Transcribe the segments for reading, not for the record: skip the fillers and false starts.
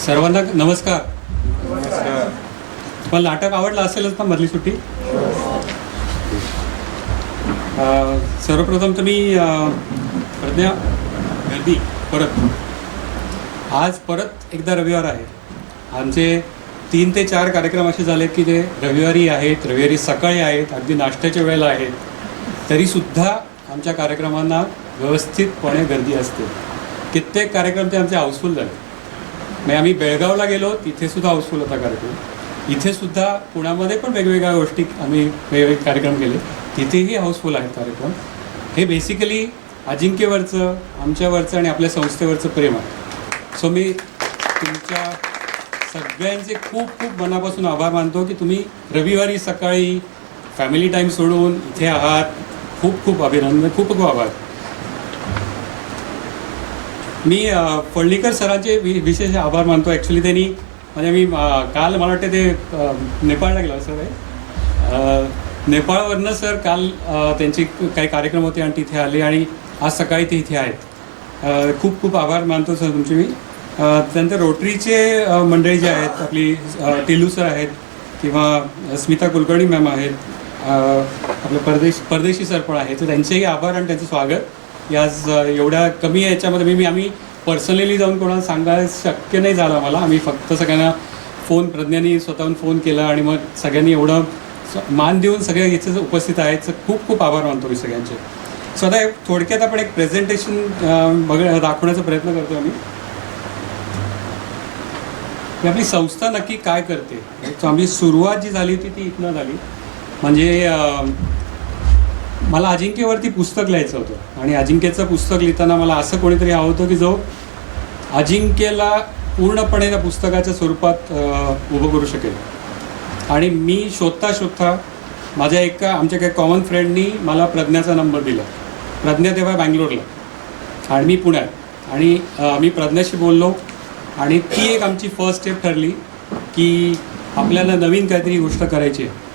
सर्वांना नमस्कार. नमस्कार. मला नाटक आवडलं असेलच ना मधली सुट्टी. सर्वप्रथम तुम्ही प्रज्ञा गर्दी आज परत एकदा रविवार आहे. आमचे 3 ते 4 कार्यक्रम असे झालेत की ते रविवारी आहेत, रविवारी सकाळी आहेत, अगदी नाश्त्याच्या वेळेला आहेत. तरीसुद्धा आमच्या कार्यक्रमांना व्यवस्थितपणे गर्दी असते. कित्येक कार्यक्रम ते आमचे हाऊसफुल झाले. म्हणजे आम्ही बेळगावला गेलो, तिथेसुद्धा हाऊसफुल होता कार्यक्रम. इथेसुद्धा पुण्यामध्ये पण वेगवेगळ्या गोष्टी आम्ही वेगवेगळे कार्यक्रम केले, तिथेही हाऊसफुल आहेत कार्यक्रम. हे बेसिकली अजिंक्यवरचं, आमच्यावरचं आणि आपल्या संस्थेवरचं प्रेम आहे. सो मी तुमच्या सगळ्यांचे खूप खूप मनापासून आभार मानतो की तुम्ही रविवारी सकाळी फॅमिली टाईम सोडून इथे आहात. खूप खूप अभिनंदन, खूप खूप आभार. मी फळणीकर सरांचे विशेष आभार मानतो. ॲक्च्युली त्यांनी म्हणजे मी काल मला वाटते ते नेपाळला गेलो सर आहे. नेपाळवरनं सर काल त्यांचे काही कार्यक्रम होते आणि तिथे आले आणि आज सकाळी ते इथे आहेत. खूप खूप आभार मानतो सर तुमचे मी. त्यानंतर रोटरीचे मंडळी जे आहेत, आपली टिलू सर आहेत किंवा स्मिता कुलकर्णी मॅम आहेत, आपले परदेशी सर पण आहेत. तर त्यांचेही आभार आणि त्यांचं स्वागत. आज एवढ्या कमी याच्यामध्ये आम्ही पर्सनली जाऊन कोणाला सांगायला शक्य नाही झालं आम्हाला. आम्ही फक्त सगळ्यांना प्रज्ञानी स्वतःहून फोन केला आणि मग सगळ्यांनी एवढं मान देऊन सगळे याचे उपस्थित आहेत. तर खूप खूप आभार मानतो मी सगळ्यांचे. स्वतः थोडक्यात आपण एक प्रेझेंटेशन दाखवण्याचा प्रयत्न करतो आम्ही. आपली संस्था नक्की काय करते. आमची सुरुवात जी झाली होती ती इथनं झाली. म्हणजे मला अजिंक्यवरती पुस्तक लिहायचं होतं आणि अजिंक्यचं पुस्तक लिहिताना मला असं कोणीतरी हवं होतं की जो अजिंक्यला पूर्णपणे त्या पुस्तकाच्या स्वरूपात उभं करू शकेल. आणि मी शोधता आमच्या काही कॉमन फ्रेंडनी मला प्रज्ञाचा नंबर दिला. प्रज्ञा तेव्हा बँगलोरला आणि मी पुण्यात. आणि मी प्रज्ञाशी बोललो आणि ती एक आमची फर्स्ट स्टेप ठरली की आपल्याला नवीन काहीतरी गोष्ट करायची आहे.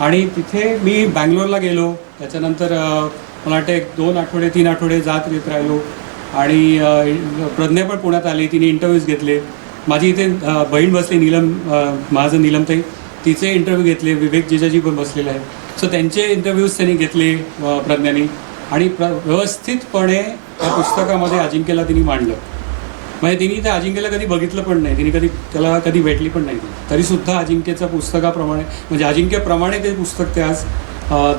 आणि तिथे मी बँगलोरला गेलो. त्याच्यानंतर मला वाटतं 2 आठवडे 3 आठवडे जात येत राहिलो. आणि प्रज्ञा पण पुण्यात आली. तिने इंटरव्ह्यूज घेतले. माझी इथे बहीण बसली माझं नीलमताई, तिचे इंटरव्ह्यू घेतले. विवेक जिजाजी पण बसलेले आहेत. सो त्यांचे इंटरव्ह्यूज त्यांनी घेतले प्रज्ञानी. आणि व्यवस्थितपणे त्या पुस्तकामध्ये अजिंक्यला तिने मांडलं. म्हणजे तिने त्या अजिंक्यला कधी बघितलं पण नाही, तिने त्याला कधी भेटली पण नाही. तरीसुद्धा अजिंक्यच्या पुस्तकाप्रमाणे म्हणजे अजिंक्यप्रमाणे ते पुस्तक ते आज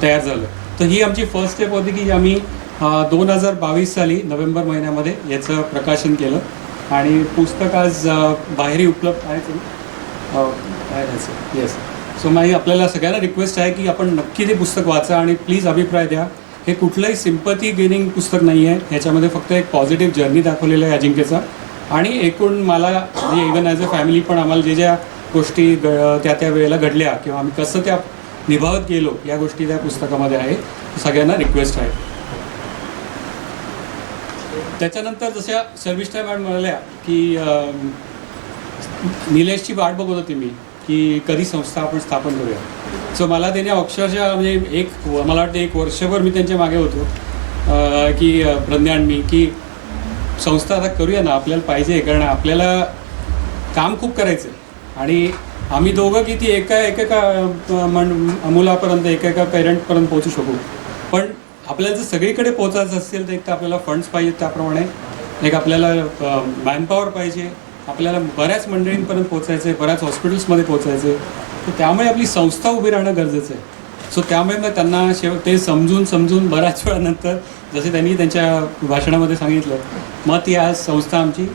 तयार झालं. तर ही आमची फर्स्ट स्टेप होती की आम्ही 2022 साली नोव्हेंबर महिन्यामध्ये याचं प्रकाशन केलं. आणि पुस्तक आज बाहेरही उपलब्ध आहे. येस. सो माझी आपल्याला सगळ्यांना रिक्वेस्ट आहे की आपण नक्की ते पुस्तक वाचा आणि प्लीज अभिप्राय द्या. हे कुठलंही सिम्पथी गेनिंग पुस्तक नाही आहे. ह्याच्यामध्ये फक्त एक पॉझिटिव्ह जर्नी दाखवलेला आहे अजिंक्यचा. आणि एकूण मला म्हणजे इवन ॲज अ फॅमिली पण आम्हाला ज्या गोष्टी त्या वेळेला घडल्या किंवा आम्ही कसं त्या निभावत गेलो या गोष्टी त्या पुस्तकामध्ये आहे. सगळ्यांना रिक्वेस्ट आहे. त्याच्यानंतर जशा शर्मिष्ठा मॅडम म्हणाल्या की निलेशची वाट बघत होती मी की कधी संस्था आपण स्थापन करूया. सो मला त्याने अक्षरशः म्हणजे मला वाटतं 1 वर्षभर मी त्यांच्या मागे होतो की प्रज्ञा आणि मी की संस्था आता करूया ना, आपल्याला पाहिजे. कारण आपल्याला काम खूप करायचं आहे. आणि आम्ही दोघं किती एका मुलापर्यंत एका पेरेंटपर्यंत पोहोचू शकू. पण आपल्याला जर सगळीकडे पोहोचायचं असेल तर एक तर आपल्याला फंड्स पाहिजेत, त्याप्रमाणे एक आपल्याला मॅनपॉवर पाहिजे, आपल्याला बऱ्याच मंडळींपर्यंत पोचायचं आहे, बऱ्याच हॉस्पिटल्समध्ये पोचायचं आहे. तर त्यामुळे आपली संस्था उभी राहणं गरजेचं आहे. सो त्यामुळे मग त्यांना ते समजून बऱ्याच वेळानंतर जसे त्यांनी त्यांच्या भाषणामध्ये सांगितलं, मग ती आज संस्था आमची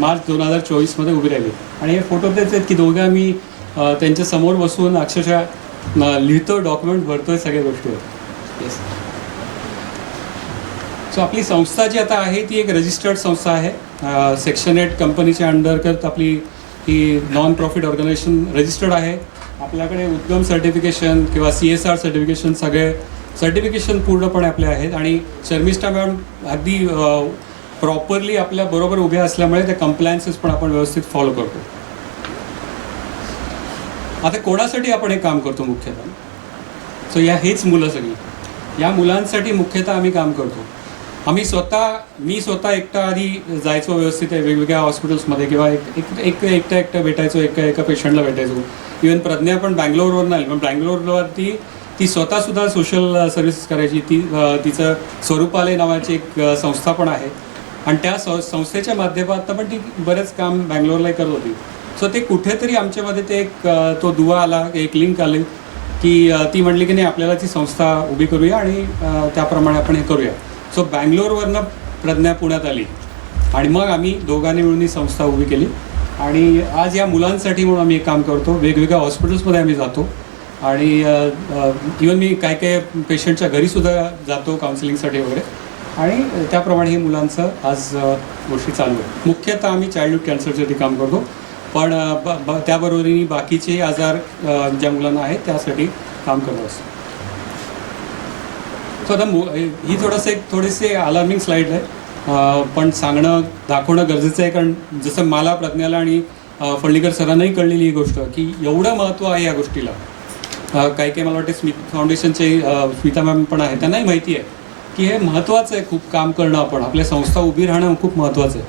मार्च 2024मध्ये उभी राहिली. आणि हे फोटो तेच आहेत की दोघं आम्ही त्यांच्या समोर बसून अक्षरशः लिहितो, डॉक्युमेंट भरतोय, सगळ्या गोष्टीवर. येस. सो आपली संस्था जी आता आहे ती एक रजिस्टर्ड संस्था आहे. सेक्शन 8 कंपनीच्या अंडरगत आपली ही नॉन प्रॉफिट ऑर्गनायझेशन रजिस्टर्ड आहे. आपल्याकडे उद्गम सर्टिफिकेशन किंवा CSR सर्टिफिकेशन, सगळे सर्टिफिकेशन पूर्णपणे आपले आहेत. आणि शर्मिष्ठा मॅम अगदी प्रॉपरली आपल्या बरोबर उभ्या असल्यामुळे त्या कंप्लायन्सेस पण आपण व्यवस्थित फॉलो करतो. आता कोणासाठी आपण हे काम करतो मुख्यतः. सो हेच मुलं सगळी, या मुलांसाठी मुख्यतः आम्ही काम करतो. मी स्वतः एकटा आधी जायचो व्यवस्थित वेगवेगळ्या हॉस्पिटल्समध्ये किंवा एकटं भेटायचो, एका पेशंटला भेटायचो. इवन प्रज्ञा पण बँगलोरवरून आली, पण बँगलोरवरती ती स्वतःसुद्धा सोशल सर्व्हिसेस करायची. तिचं स्वरूपालय नावाची एक संस्था पण आहे आणि त्या संस्थेच्या माध्यमातून पण ती बरेच काम बँगलोरलाही करत होती. सो ते कुठेतरी आमच्यामध्ये ते तो दुवा आला, एक लिंक आली की ती म्हणली की नाही आपल्याला ती संस्था उभी करूया आणि त्याप्रमाणे आपण हे करूया. सो बँगलोरवरनं प्रज्ञा पुण्यात आली आणि मग आम्ही दोघांनी मिळून ही संस्था उभी केली आणि आज या मुलांसाठी म्हणून आम्ही एक काम करतो. वेगवेगळ्या हॉस्पिटल्समध्ये आम्ही जातो आणि इवन मी काय पेशंटच्या घरीसुद्धा जातो काउन्सिलिंगसाठी वगैरे आणि त्याप्रमाणे हे मुलांचं आज गोष्टी चालू आहे. मुख्यतः आम्ही चाइल्डहूड कॅन्सरसाठी काम करतो, पण त्याबरोबरीने बाकीचे आजार ज्या मुलांना आहेत त्यासाठी काम करत असतो. सो आता ही थोडेसे अलार्मिंग स्लाईड आहे, पण दाखवणं गरजेचं आहे, कारण जसं मला, प्रज्ञाला आणि फळणीकर सरांनाही कळलेली ही गोष्ट की एवढं महत्त्व आहे या गोष्टीला. काही मला वाटते स्मिथ फाउंडेशनचे स्मिता मॅम पण आहे, त्यांनाही माहिती आहे की हे महत्त्वाचं आहे. खूप काम करणं, आपण आपल्या संस्था उभी राहणं खूप महत्त्वाचं आहे.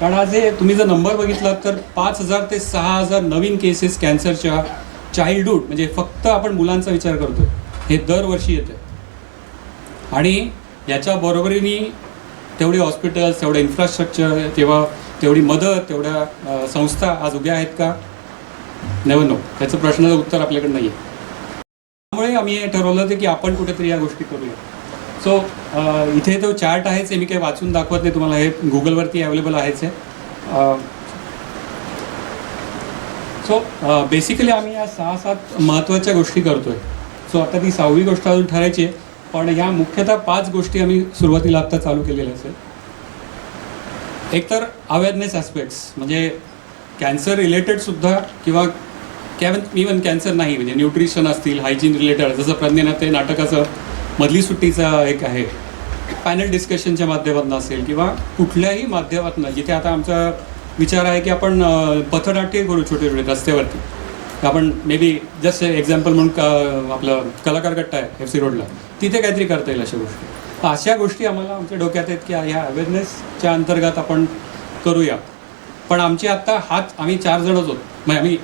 कारण आज हे तुम्ही जर नंबर बघितलात तर 5,000 ते 6,000 नवीन केसेस कॅन्सरच्या चाइल्डहूड, म्हणजे फक्त आपण मुलांचा विचार करतो, हे दरवर्षी येते. आणि याच्या बरोबरीने तेवढे हॉस्पिटल्स, तेवढं इन्फ्रास्ट्रक्चर, तेवढी मदत, तेवढ्या संस्था आज उभ्या आहेत का? Never know. त्याचं प्रश्नाचं उत्तर आपल्याकडे नाही आहे. त्यामुळे आम्ही हे ठरवलं होतं की आपण कुठेतरी या गोष्टी करूया. सो इथे तो चार्ट आहेच, हे मी काही वाचून दाखवत नाही तुम्हाला, हे गुगलवरती अवेलेबल आहेच आहे. सो बेसिकली आम्ही या 6-7 महत्त्वाच्या गोष्टी करतो आहे. सो आता ती 6वी गोष्ट अजून ठरायची आहे, पण या मुख्यतः 5 गोष्टी आम्ही सुरुवातीला आत्ता चालू केलेल्या असेल. एक तर अवेअरनेस ॲस्पेक्ट्स, म्हणजे कॅन्सर रिलेटेडसुद्धा किंवा इवन कॅन्सर नाही, म्हणजे न्यूट्रिशन असतील, हायजीन रिलेटेड, जसं प्रज्ञेनं ते नाटकाचं मधली सुट्टीचा एक आहे, पॅनल डिस्कशनच्या माध्यमातून असेल किंवा कुठल्याही माध्यमातून, जिथे आता आमचा विचार आहे की आपण पथनाट्य करू छोटे रस्त्यावरती. आपण मे बी जस्ट एक्झाम्पल म्हणून आपलं कलाकार कट्टा आहे FC रोडला, तिथे काहीतरी करता येईल अशा गोष्टी. अशा गोष्टी आम्हाला आमच्या डोक्यात आहेत की ह्या अवेअरनेसच्या अंतर्गत आपण करूया. पण आमचे आत्ता आम्ही 4 जणच आहोत, म्हणजे आम्ही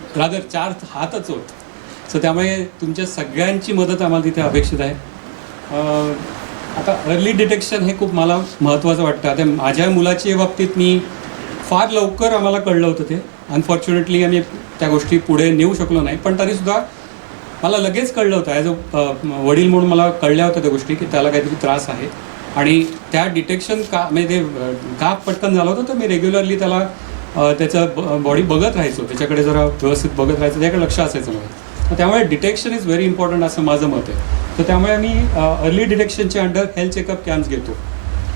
4 हातच आहोत. सो त्यामुळे तुमच्या सगळ्यांची मदत आम्हाला तिथे अपेक्षित आहे. आता अर्ली डिटेक्शन हे खूप मला महत्त्वाचं वाटतं. आता माझ्या मुलाच्या बाबतीत मी फार लवकर आम्हाला कळलं होतं ते. अनफॉर्च्युनेटली आम्ही त्या गोष्टी पुढे नेऊ शकलो नाही, पण तरीसुद्धा मला लगेच कळलं होतं. ॲज अ वडील म्हणून मला कळल्या होत्या त्या गोष्टी की त्याला काहीतरी त्रास आहे. आणि त्या डिटेक्शन म्हणजे ते का पटकन झालं होतं, तर मी रेग्युलरली त्याला त्याचं बॉडी बघत राहायचो, त्याच्याकडे जरा व्यवस्थित बघत राहायचं, त्याकडे लक्ष असायचं मला. त्यामुळे डिटेक्शन इज व्हेरी इम्पॉर्टंट असं माझं मत आहे. तर त्यामुळे आम्ही अर्ली डिटेक्शनच्या अंडर हेल्थ चेकअप कॅम्प्स घेतो,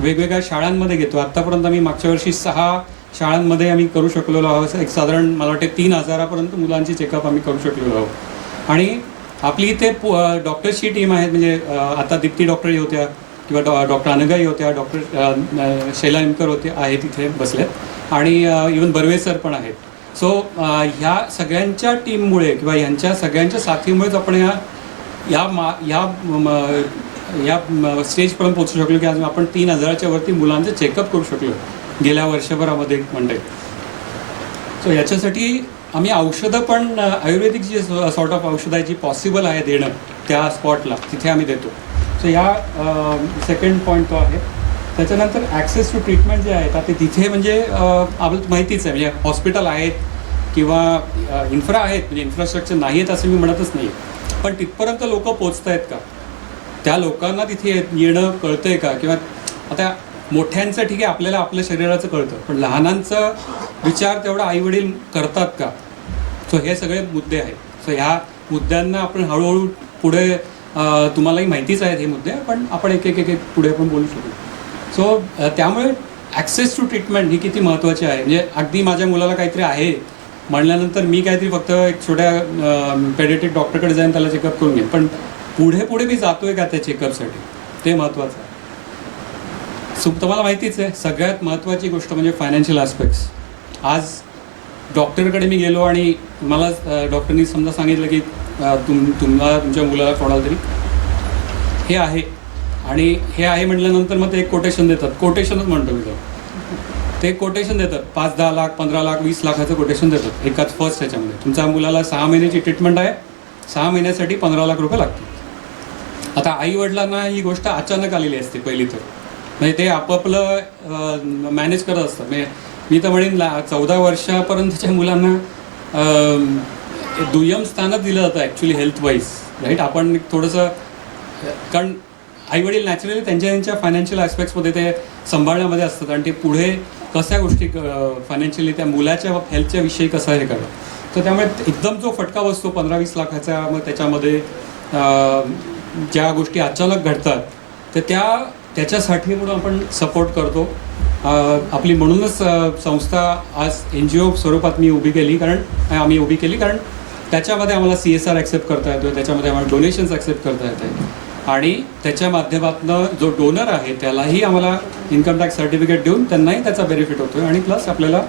वेगवेगळ्या शाळांमध्ये घेतो. आत्तापर्यंत आम्ही मागच्या वर्षी 6 शाळांमध्ये आम्ही करू शकलेलो आहोत. एक साधारण मला वाटते 3,000पर्यंत मुलांची चेकअप आम्ही करू शकलेलो आहोत. आणि आपली इथे डॉक्टर्सची टीम आहेत, म्हणजे आता दीप्ती डॉक्टरही होत्या किंवा डॉक्टर अनघाई होत्या, डॉक्टर शैला निमकर आहेत इथे बसल्यात, आणि इवन बर्वे सर पण आहेत. सो ह्या सगळ्यांच्या टीममुळे किंवा ह्यांच्या सगळ्यांच्या साथीमुळेच आपण या स्टेजपर्यंत पोहोचू शकलो की आज आपण 3,000च्या वरती मुलांचं चेकअप करू शकलो गेल्या वर्षभरामध्ये म्हणते. सो याच्यासाठी आम्ही औषधं पण आयुर्वेदिक जी सॉर्ट ऑफ औषधं आहे जी पॉसिबल आहे देणं त्या स्पॉटला, तिथे आम्ही देतो. सो या सेकंड पॉईंट तो आहे. त्याच्यानंतर ॲक्सेस टू ट्रीटमेंट जे आहेत आता तिथे म्हणजे आपल्याला माहितीच आहे, म्हणजे हॉस्पिटल आहेत किंवा इन्फ्रा आहेत, म्हणजे इन्फ्रास्ट्रक्चर नाही आहेत असं मी म्हणतच नाही, पण तिथपर्यंत लोक पोचत आहेत का, त्या लोकांना तिथे येणं कळतं आहे का, किंवा आता मोठ्यांचं ठीक आहे आपल्याला आपल्या शरीराचं कळतं, पण लहानांचा विचार तेवढा आईवडील करतात का. सो हे सगळे मुद्दे आहेत. सो ह्या मुद्द्यांना आपण हळूहळू पुढे, तुम्हालाही माहितीच आहेत हे मुद्दे, पण आपण एक एक पुढे पण बोलू शकू. सो त्यामुळे ॲक्सेस टू ट्रीटमेंट ही किती महत्त्वाची आहे. म्हणजे अगदी माझ्या मुलाला काहीतरी आहे म्हणल्यानंतर मी काहीतरी फक्त एक छोट्या पेडियाट्रिक डॉक्टरकडे जाईन त्याला चेकअप करून घेईन, पण पुढे मी जातो आहे का त्या चेकअपसाठी, ते महत्त्वाचं आहे. सो तुम्हाला माहितीच आहे सगळ्यात महत्त्वाची गोष्ट म्हणजे फायनान्शियल ॲस्पेक्ट्स. आज डॉक्टरकडे मी गेलो आणि मला डॉक्टरनी समजा सांगितलं की तुम्हाला तुमच्या मुलाला कोणाला तरी हे आहे आणि हे आहे म्हटल्यानंतर मग ते एक कोटेशन देतात, कोटेशनच म्हणतो मी ते कोटेशन देतात 5-10 लाख 15 लाख 20 लाखाचं कोटेशन देतात एकाच फर्स्ट ह्याच्यामध्ये. तुमच्या मुलाला 6 महिन्याची ट्रीटमेंट आहे, 6 महिन्यासाठी 15 लाख रुपये लागतील. आता आईवडिलांना ही गोष्ट अचानक आलेली असते पहिली तर, म्हणजे ते आपापलं मॅनेज करत असतात. म्हणजे मी तर म्हणेन 14 वर्षापर्यंतच्या मुलांना दुय्यम स्थानच दिलं जातं ॲक्च्युली हेल्थ वाईज, राईट. आपण थोडंसं, कारण आईवडील नॅचरली त्यांच्या फायनान्शियल ॲस्पेक्ट्समध्ये ते सांभाळण्यामध्ये असतात आणि ते पुढे कशा गोष्टी फायनान्शियली त्या मुलाच्या हेल्थच्या विषयी कसं हे करतात. तर त्यामुळे एकदम जो फटका बसतो 15-20 लाखाचा, मग त्याच्यामध्ये ज्या गोष्टी अचानक घडतात तर त्याच्यासाठी म्हणून आपण सपोर्ट करतो. आपली म्हणूनच संस्था आज NGO स्वरूपात आम्ही उभी केली, कारण त्याच्यामध्ये आम्हाला CSR ॲक्सेप्ट करता येतो, त्याच्यामध्ये आम्हाला डोनेशन्स ॲक्सेप्ट करता येत आहे आणि त्याच्या माध्यमातून जो डोनर आहे त्यालाही आम्हाला इन्कम टॅक्स सर्टिफिकेट देऊन त्यांनाही त्याचा बेनिफिट होतो आहे आणि प्लस आपल्याला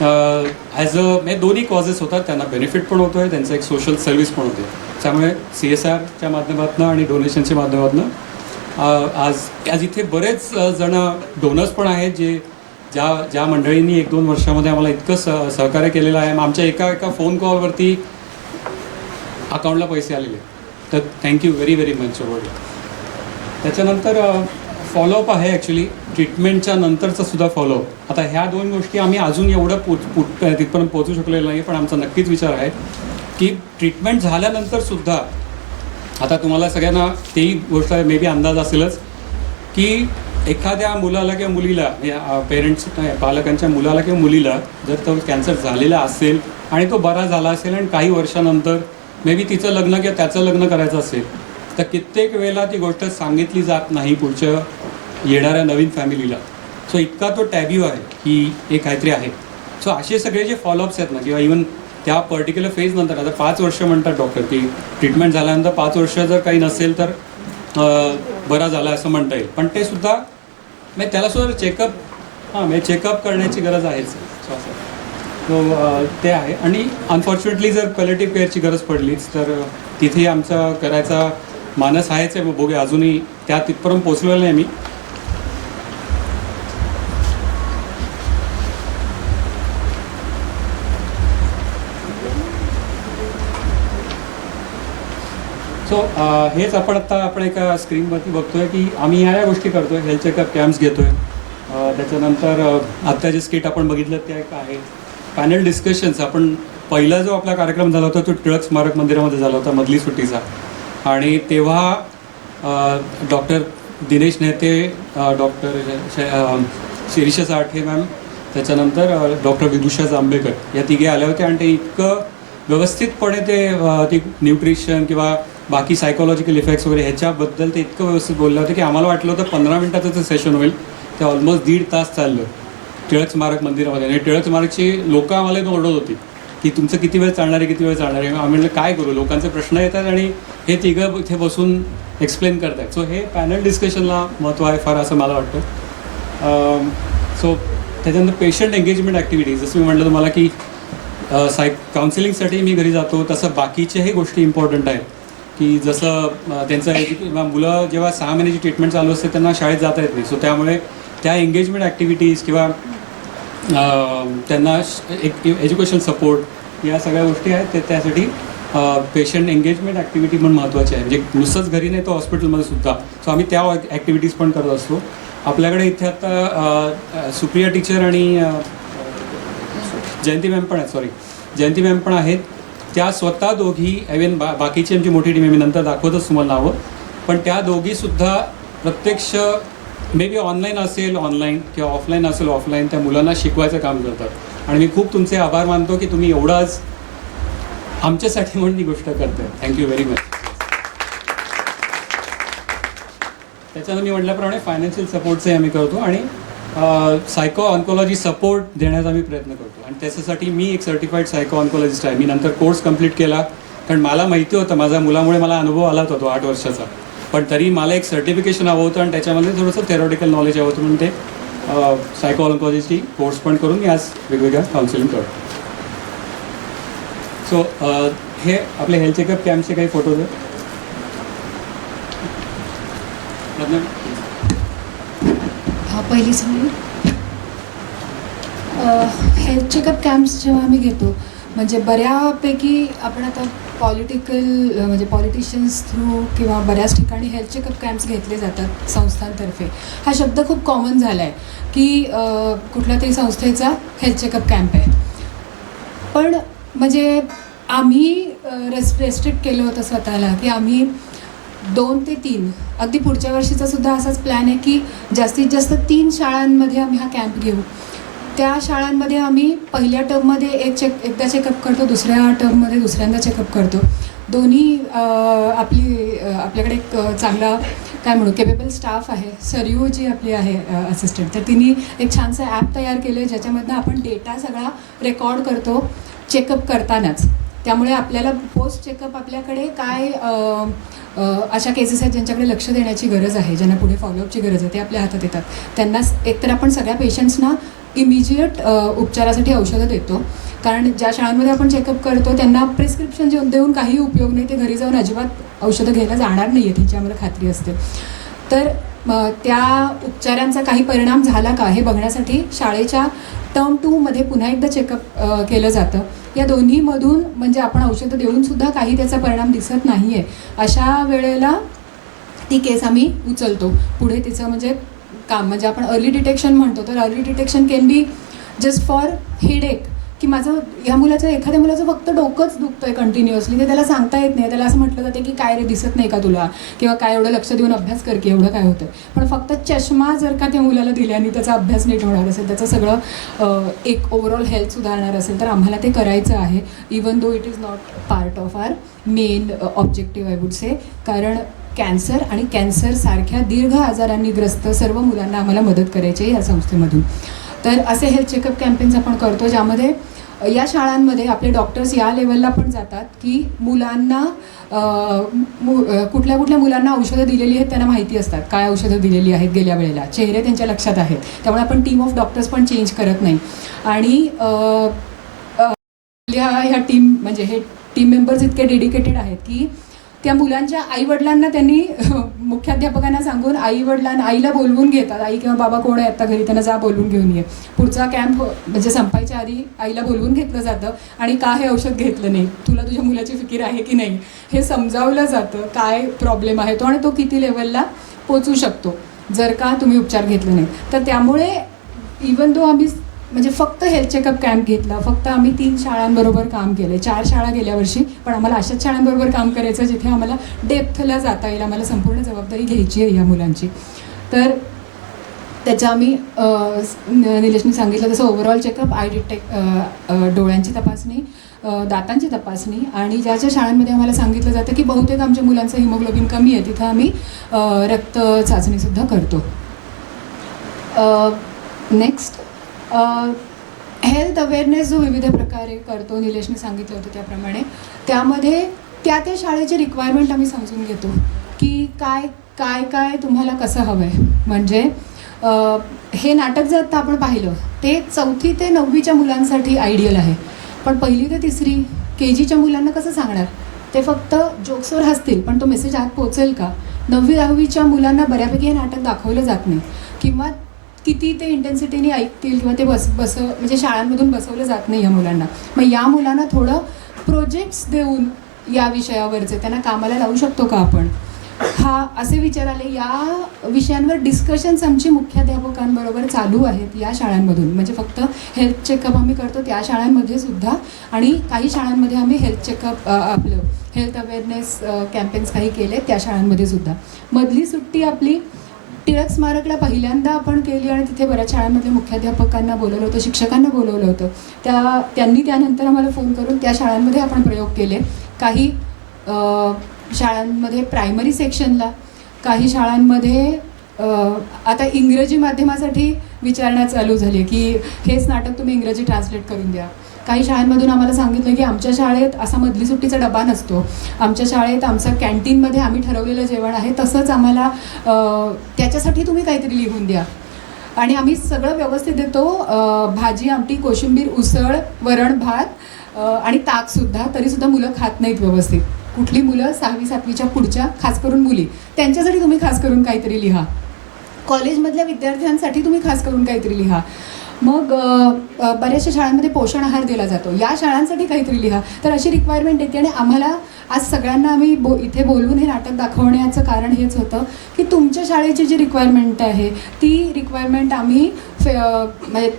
म्हणजे दोन्ही कॉजेस होतात, त्यांना बेनिफिट पण होतो आहे, त्यांचं एक सोशल सर्व्हिस पण होते. त्यामुळे CSRच्या माध्यमातून आणि डोनेशनच्या माध्यमातून आज इथे बरेच जण डोनर्स पण आहेत ज्या मंडळींनी 1-2 वर्षामध्ये आम्हाला इतकं सहकार्य केलेलं आहे. आमच्या एका फोन कॉलवरती अकाउंटला पैसे आलेले, तर थँक्यू व्हेरी व्हेरी मच. त्याच्यानंतर फॉलोअप आहे ॲक्च्युली ट्रीटमेंटच्या नंतरचा सुद्धा फॉलोअप. आता ह्या 2 गोष्टी आम्ही अजून एवढं तिथपर्यंत पोहोचू शकलेलो नाही, पण आमचा नक्कीच विचार आहे की ट्रीटमेंट झाल्यानंतर सुद्धा, आता तुम्हाला सगळ्यांना तेही गोष्ट मे बी अंदाज असेलच की एखाद्या मुलाला किंवा मुलीला, पालकांच्या मुलाला किंवा मुलीला जर तो कॅन्सर झालेला असेल आणि तो बरा झाला असेल आणि काही वर्षानंतर मे बी तिचं लग्न किंवा त्याचं लग्न करायचं असेल, तर कित्येक वेळेला ती गोष्ट सांगितली जात नाही पुढच्या येणाऱ्या नवीन फॅमिलीला. सो इतका तो टॅब्यू आहे की हे काहीतरी आहे. सो असे सगळे जे फॉलोअप्स आहेत ना, किंवा इवन त्या पर्टिक्युलर फेजनंतर, आता 5 वर्ष म्हणतात डॉक्टर की ट्रीटमेंट झाल्यानंतर 5 वर्ष जर काही नसेल तर बरा झाला असं म्हणता येईल, पण ते सुद्धा म्हणजे त्यालासुद्धा चेकअप करण्याची गरज आहेच. सो ते आहे. आणि अनफॉर्च्युनेटली जर पॅलेटिव्ह केअरची गरज पडलीच तर तिथे आमचा करायचा मानस आहेच आहे. बघूया, अजूनही तिथपर्यंत पोचलेलं नाही मी. सो हेच आपण एका स्क्रीनवरती बघतोय की आम्ही ह्या गोष्टी करतोय, हेल्थ चेकअप कॅम्प्स घेतोय. त्याच्यानंतर आत्ता जे स्किट आपण बघितलं ते एक आहे पॅनल डिस्कशन्स. आपण पहिला जो आपला कार्यक्रम झाला होता तो टिळक स्मारक मंदिरामध्ये झाला होता मधली सुट्टीचा, आणि तेव्हा डॉक्टर दिनेश नेते, डॉक्टर शिरीषा साठे मॅम, त्याच्यानंतर डॉक्टर विदुषा जांभेकर या तिघे आल्या होत्या आणि ते इतकं व्यवस्थितपणे ती न्यूट्रिशन किंवा बाकी सायकोलॉजिकल इफेक्ट्स वगैरे ह्याच्याबद्दल ते इतकं व्यवस्थित बोललं होतं की आम्हाला वाटलं होतं 15 मिनिटाचं ते सेशन होईल, ते ऑलमोस्ट 1.5 तास चाललं टिळक स्मारक मंदिरामध्ये. आणि टिळक स्मारकची लोकं आम्हाला इथं ओरडत होती की तुमचं किती वेळ चालणार आहे. आम्ही म्हणलं काय करू, लोकांचे प्रश्न येतात आणि हे तिघं इथे बसून एक्सप्लेन करत आहेत. सो हे पॅनल डिस्कशनला महत्त्व आहे फार असं मला वाटतं. सो त्याच्यानंतर पेशंट एंगेजमेंट ॲक्टिव्हिटीज, जसं मी म्हटलं तुम्हाला की काउन्सिलिंगसाठी मी घरी जातो, तसं बाकीच्याही गोष्टी इम्पॉर्टंट आहेत की जसं त्यांचं मुलं जेव्हा 6 महिन्याची ट्रीटमेंट चालू असते त्यांना शाळेत जाता येत नाही. सो त्यामुळे त्या एंगेजमेंट ॲक्टिव्हिटीज किंवा त्यांना एक एज्युकेशन सपोर्ट या सगळ्या गोष्टी आहेत. त्यासाठी पेशंट एंगेजमेंट ॲक्टिव्हिटी पण महत्त्वाची आहे, म्हणजे नुसतंच घरी नाही, तो हॉस्पिटलमध्ये सुद्धा. सो आम्ही त्या ॲक्टिव्हिटीज पण करत असतो. आपल्याकडे इथे आता सुप्रिया टीचर आणि जयंती मॅम पण आहेत. त्या स्वतः दोघी, इव्हन बाकीची आमची मोठी टीम, मी नंतर दाखवतच तुम्हाला नावं, पण त्या दोघीसुद्धा प्रत्यक्ष मे बी ऑनलाईन असेल ऑनलाईन किंवा ऑफलाईन असेल ऑफलाईन त्या मुलांना शिकवायचं काम करतात. आणि मी खूप तुमचे आभार मानतो की तुम्ही एवढाच आमच्यासाठी म्हणून ही गोष्ट करताय. Thank you very much. त्याच्यानं मी म्हटल्याप्रमाणे फायनान्शियल सपोर्टचे आम्ही करतो आणि सायको ऑन्कॉलॉजी सपोर्ट देण्याचा आम्ही प्रयत्न करतो. आणि त्याच्यासाठी मी एक सर्टिफाईड सायको ऑन्कॉलॉजिस्ट आहे. मी नंतर कोर्स कंप्लीट केला, कारण मला माहिती होतं माझ्या मुलामुळे मला अनुभव आला होता तो 8 वर्षाचा, पण तरी मला एक सर्टिफिकेशन हवं होतं आणि त्याच्यामध्ये थोडंसं थेरॉटिकल नॉलेज हवं होतं, म्हणून ते सायको ऑन्कॉलॉजीची कोर्स पण करून मी आज वेगवेगळ्या काउन्सिलिंग करतो. सो हे आपले हेल्थ चेकअप कॅम्पचे काही फोटोज आहेत. हा पहिली सवय हेल्थ चेकअप कॅम्प्स जेव्हा आम्ही घेतो म्हणजे बऱ्यापैकी आपण आता म्हणजे पॉलिटिशियन्स थ्रू किंवा बऱ्याच ठिकाणी हेल्थ चेकअप कॅम्प्स घेतले जातात संस्थांतर्फे. हा शब्द खूप कॉमन झाला आहे की कुठल्या तरी संस्थेचा हेल्थ चेकअप कॅम्प आहे. पण म्हणजे आम्ही रेस्ट्रिक्ट केलं होतं स्वतःला की आम्ही 2 ते 3 अगदी पुढच्या वर्षीचा सुद्धा असाच प्लॅन आहे की जास्तीत जास्त 3 शाळांमध्ये आम्ही हा कॅम्प घेऊ. त्या शाळांमध्ये आम्ही पहिल्या टर्ममध्ये एकदा चेकअप करतो, दुसऱ्या टर्ममध्ये दुसऱ्यांदा चेकअप करतो. दोन्ही आपल्याकडे एक चांगला काय म्हणू केपेबल स्टाफ आहे. सरयू जी आपली आहे असिस्टंट, तर तिने एक छानसं ॲप तयार केलं आहे ज्याच्यामधनं आपण डेटा सगळा रेकॉर्ड करतो चेकअप करतानाच. त्यामुळे आपल्याला पोस्ट चेकअप आपल्याकडे काय अशा केसेस आहेत ज्यांच्याकडे लक्ष देण्याची गरज आहे, ज्यांना पुढे फॉलोअपची गरज आहे, ते आपल्या हातात येतात. त्यांना एकतर आपण सगळ्या पेशंट्सना इमिजिएट उपचारासाठी औषधं देतो. कारण ज्या शाळांमध्ये आपण चेकअप करतो त्यांना प्रिस्क्रिप्शन देऊन काही उपयोग नाही, ते घरी जाऊन अजिबात औषधं घ्यायला जाणार नाही आहेत ह्याची आम्हाला खात्री असते. तर त्या उपचारांचा काही परिणाम झाला का हे बघण्यासाठी शाळेच्या टर्म 2मध्ये पुन्हा एकदा चेकअप केलं जातं. या दोन्हीमधून म्हणजे आपण औषधं देऊनसुद्धा काही त्याचा परिणाम दिसत नाही आहे अशा वेळेला ती केस आम्ही उचलतो. पुढे तिचं म्हणजे काम म्हणजे आपण अर्ली डिटेक्शन म्हणतो. तर early detection can be just for headache की एखाद्या मुलाचं फक्त डोकंच दुखतं आहे कंटिन्युअसली, ते त्याला सांगता येत नाही. त्याला असं म्हटलं जाते की काय रे दिसत नाही का तुला, किंवा काय एवढं लक्ष देऊन अभ्यास कर की एवढं काय होतं. पण फक्त चष्मा जर का त्या मुलाला दिल्याने त्याचा अभ्यास नीट होणार असेल, त्याचं सगळं एक ओव्हरऑल हेल्थ सुधारणार असेल तर आम्हाला ते करायचं आहे. Even though it is not part of our main objective I would say. कारण कॅन्सर आणि कॅन्सरसारख्या दीर्घ आजारांनी ग्रस्त सर्व मुलांना आम्हाला मदत करायची आहे या संस्थेमधून. तर असे हेल्थ चेकअप कॅम्पेन्स आपण करतो ज्यामध्ये या शाळांमध्ये आपले डॉक्टर्स या लेवलला पण जातात की मुलांना कुठल्या कुठल्या मुलांना औषधं दिलेली आहेत त्यांना माहिती असतात, काय औषधं दिलेली आहेत गेल्या वेळेला, चेहरे त्यांच्या लक्षात आहेत. त्यामुळे आपण टीम ऑफ डॉक्टर्स पण चेंज करत नाही. आणि ह्या टीम म्हणजे हे टीम मेंबर्स इतके डेडिकेटेड आहेत की त्या मुलांच्या आईवडिलांना त्यांनी मुख्याध्यापकांना सांगून आईला बोलवून घेतात. आई किंवा बाबा कोण आहे आत्ता घरी, त्यांना जा बोलवून घेऊन ये. पुढचा कॅम्प म्हणजे संपायच्या आधी आईला बोलवून घेतलं जातं आणि का हे औषध घेतलं नाही, तुला तुझ्या मुलाची फिकीर आहे की नाही हे समजावलं जातं. काय प्रॉब्लेम आहे तो आणि तो किती लेवलला पोचू शकतो जर का तुम्ही उपचार घेतले नाही. तर त्यामुळे इवन दो आम्ही म्हणजे फक्त हेल्थ चेकअप कॅम्प घेतला, फक्त आम्ही 3 शाळांबरोबर काम केले. 4 शाळा गेल्या वर्षी, पण आम्हाला अशाच शाळांबरोबर काम करायचं जिथे आम्हाला डेप्थला जाता येईल, आम्हाला संपूर्ण जबाबदारी घ्यायची आहे या मुलांची. तर त्याच्या आम्ही निलेशने सांगितलं तसं ओव्हरऑल चेकअप, आय डोळ्यांची तपासणी, दातांची तपासणी, आणि ज्या ज्या शाळांमध्ये आम्हाला सांगितलं जातं की बहुतेक आमच्या मुलांचं हिमोग्लोबिन कमी आहे तिथं आम्ही रक्त चाचणीसुद्धा करतो. नेक्स्ट हेल्थ अवेअरनेस जो विविध प्रकारे करतो, निलेशने सांगितलं होतं त्याप्रमाणे, त्यामध्ये त्या शाळेची रिक्वायरमेंट आम्ही समजून घेतो की काय तुम्हाला कसं हवं आहे. म्हणजे हे नाटक जर आता आपण पाहिलं ते 4थी ते 9वीच्या मुलांसाठी आयडियल आहे, पण 1ली ते 3री KGच्या मुलांना कसं सांगणार. ते फक्त जोक्सवर हसतील पण तो मेसेज आत पोचेल का. 9वी-10वीच्या मुलांना बऱ्यापैकी हे नाटक दाखवलं जात नाही किंवा किती ते इंटेन्सिटीने ऐकतील किंवा ते म्हणजे शाळांमधून बसवलं जात नाही या मुलांना. मग या मुलांना थोडं प्रोजेक्ट्स देऊन या विषयावरचे त्यांना कामाला लावू शकतो का आपण, असे विचार आले. या विषयांवर डिस्कशन्स आमची मुख्याध्यापकांबरोबर चालू आहेत या शाळांमधून. म्हणजे फक्त हेल्थ चेकअप आम्ही करतो त्या शाळांमध्ये सुद्धा, आणि काही शाळांमध्ये आम्ही हेल्थ चेकअप आपलं हेल्थ अवेअरनेस कॅम्पेन्स काही केले त्या शाळांमध्ये सुद्धा. मधली सुट्टी आपली टिळक स्मारकला पहिल्यांदा आपण केली आणि तिथे बऱ्याच शाळांमधल्या मुख्याध्यापकांना बोलवलं होतं, शिक्षकांना बोलवलं होतं. त्यांनी त्यानंतर आम्हाला फोन करून त्या शाळांमध्ये आपण प्रयोग केले. काही शाळांमध्ये प्रायमरी सेक्शनला, काही शाळांमध्ये आता इंग्रजी माध्यमासाठी विचारणा चालू झाली आहे की हेच नाटक तुम्ही इंग्रजी ट्रान्सलेट करून द्या. काही शाळांमधून आम्हाला सांगितलं की आमच्या शाळेत असा मधली सुट्टीचा डबा नसतो, आमच्या शाळेत आमचं कॅन्टीनमध्ये आम्ही ठरवलेलं जेवण आहे तसंच आम्हाला त्याच्यासाठी तुम्ही काहीतरी लिहून द्या. आणि आम्ही सगळं व्यवस्थित देतो, भाजी आमटी कोशिंबीर उसळ वरण भात आणि ताकसुद्धा, तरीसुद्धा मुलं खात नाहीत व्यवस्थित. कुठली मुलं 6वी 7वीच्या पुढच्या, खास करून मुली, त्यांच्यासाठी तुम्ही खास करून काहीतरी लिहा. कॉलेजमधल्या विद्यार्थ्यांसाठी तुम्ही खास करून काहीतरी लिहा. मग बऱ्याचशा शाळांमध्ये पोषण आहार दिला जातो, या शाळांसाठी काहीतरी लिहा. तर अशी रिक्वायरमेंट येते आणि आम्हाला आज सगळ्यांना आम्ही इथे बोलवून हे नाटक दाखवण्याचं कारण हेच होतं की तुमच्या शाळेची जी रिक्वायरमेंट आहे ती रिक्वायरमेंट आम्ही म्हणजे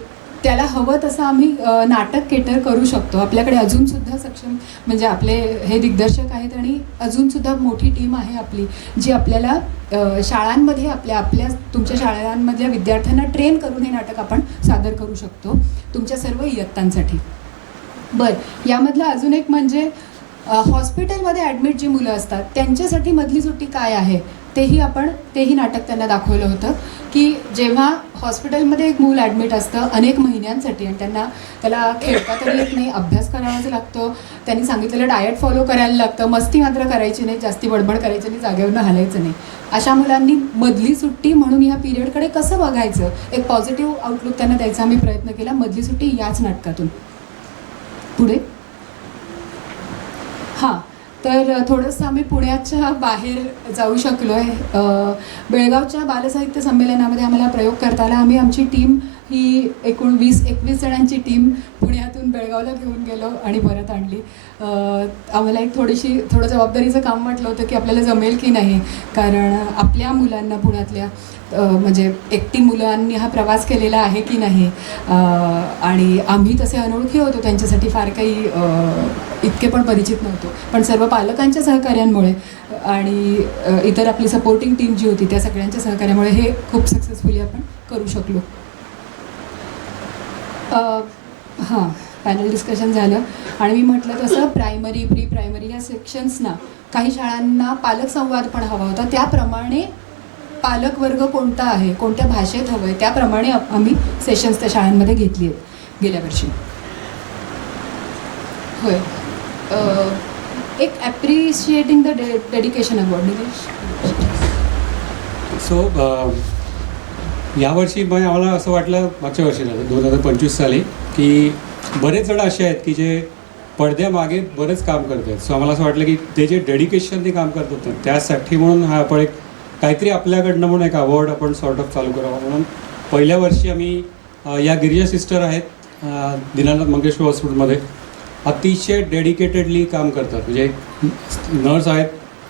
त्याला हवं तसं आम्ही नाटक केटर करू शकतो. आपल्याकडे अजूनसुद्धा सक्षम म्हणजे आपले हे दिग्दर्शक आहेत आणि अजूनसुद्धा मोठी टीम आहे आपली जी आपल्याला शाळांमध्ये आपल्या तुमच्या शाळांमधल्या विद्यार्थ्यांना ट्रेन करून हे नाटक आपण सादर करू शकतो तुमच्या सर्व इयत्तांसाठी. बरं, यामधलं अजून एक म्हणजे हॉस्पिटलमध्ये ॲडमिट जी मुलं असतात त्यांच्यासाठी मधली सुट्टी काय आहे तेही नाटक त्यांना दाखवलं होतं की जेव्हा हॉस्पिटलमध्ये एक मूल ॲडमिट असतं अनेक महिन्यांसाठी आणि त्याला खेळता तरी येत नाही, अभ्यास करावाच लागतो, त्यांनी सांगितलेलं डाएट फॉलो करायला लागतं, मस्ती मात्र करायची नाही, जास्ती बडबड करायची नाही, जागेवरनं हलायचं नाही. अशा मुलांनी मधली सुट्टी म्हणून ह्या पिरियडकडे कसं बघायचं, एक पॉझिटिव्ह आउटलुक त्यांना द्यायचा आम्ही प्रयत्न केला मधली सुट्टी याच नाटकातून. पुढे हां, तर थोडंसं आम्ही पुण्याच्या बाहेर जाऊ शकलो आहे. बेळगावच्या बालसाहित्य संमेलनामध्ये आम्हाला प्रयोग करता आला. आम्ही आमची टीम ही एकूण 20-21 जणांची टीम पुण्यातून बेळगावला घेऊन गेलो आणि परत आणली. आम्हाला एक थोडं जबाबदारीचं काम वाटलं होतं की आपल्याला जमेल की नाही, कारण आपल्या मुलांना पुण्यातल्या म्हणजे एकटी मुलांनी हा प्रवास केलेला आहे की नाही, आणि आम्ही तसे अनोळखी होतो, त्यांच्यासाठी फार काही इतके पण परिचित नव्हतो. पण सर्व पालकांच्या सहकार्यांमुळे आणि इतर आपली सपोर्टिंग टीम जी होती त्या सगळ्यांच्या सहकार्यामुळे हे खूप सक्सेसफुली आपण करू शकलो. हां, पॅनल डिस्कशन झालं आणि मी म्हटलं तसं प्रायमरी प्री प्रायमरी या सेक्शन्सना काही शाळांना पालक संवाद पण हवा होता. त्याप्रमाणे पालक वर्ग कोणता आहे, कोणत्या भाषेत हवं आहे त्याप्रमाणे आम्ही सेशन्स त्या शाळांमध्ये घेतली आहेत गेल्या वर्षी. होय, एक ॲप्रिशिएटिंग द डेडिकेशन अवॉर्ड. सो यावर्षी मग आम्हाला असं वाटलं, मागच्या वर्षी 2025 साली, की बरेच जण असे आहेत की जे पडद्यामागे बरेच काम करत आहेत. सो आम्हाला असं वाटलं की ते जे डेडिकेशनने काम करत होतं त्यासाठी म्हणून हा आपण एक काहीतरी आपल्याकडनं म्हणून एक अवॉर्ड आपण सॉर्ट ऑफ चालू करावा म्हणून पहिल्या वर्षी आम्ही या गिरिजा सिस्टर आहेत दीनानाथ मंगेशकर हॉस्पिटलमध्ये, अतिशय डेडिकेटेडली काम करतात. म्हणजे नर्स आहेत,